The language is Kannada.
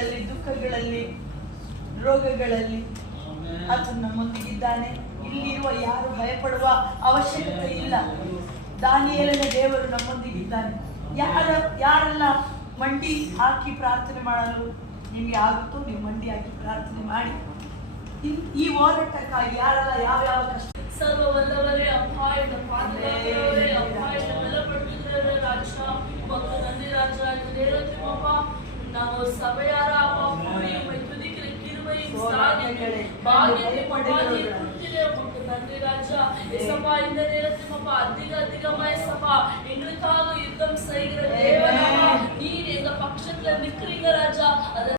ಕಷ್ಟಗಳಲ್ಲಿ, ದುಃಖಗಳಲ್ಲಿ, ರೋಗಗಳಲ್ಲಿ ಆತನು ನಮ್ಮೊಂದಿಗಿದ್ದಾನೆ. ಇಲ್ಲಿರುವ ಯಾರು ಭಯಪಡುವ ಅವಶ್ಯಕತೆ ಇಲ್ಲ. ದಾನಿಯೇಲನ ದೇವರು ನಮ್ಮೊಂದಿಗಿದ್ದಾನೆ. ಯಾರೆಲ್ಲ ಮಂಡಿ ಹಾಕಿ ಪ್ರಾರ್ಥನೆ ಮಾಡಲು ನಿಮಗೆ ಆಗುತ್ತೋ ನೀವು ಮಂಡಿ ಹಾಕಿ ಪ್ರಾರ್ಥನೆ ಮಾಡಿ. ಈ ಹೋರಾಟಕ್ಕಾಗಿ ಯಾರೆಲ್ಲ ಯಾವ್ಯಾವ ಕಷ್ಟ ಸರ್ವವಲ್ಲವರೇ ಅಪಾಯದ ಪಾದಗಳವರೇ ಅಪಾಯದ ಬಲಪಡುತ್ತಿದ್ದಾರೆ ರಾಜ ಮಕ್ಕಳು ನಂದಿ ರಾಜ ನೇರತ್ರಿಮಪ್ಪ ನಾವು ಸಭೆಯಾರ ಕೂಡಿ ತುದಿಕಿರ ಕಿರುವೈ ಸಾಗಿಗಳೇ ಬಾಗಿಲು ಪಡೆದು ಕುಂತಿದೆ ಮಕ್ಕಳು ನಂದಿ ರಾಜ ಎಸಪ್ಪ ಇಂದ ನೇರತ್ರಿಮಪ್ಪ அதிகமாய் சபா எங்களுக்காக யுத்தம் செய்கிற தேவனாக நீர் எங்க பட்சத்துல நிக்கிறீங்க ராஜா.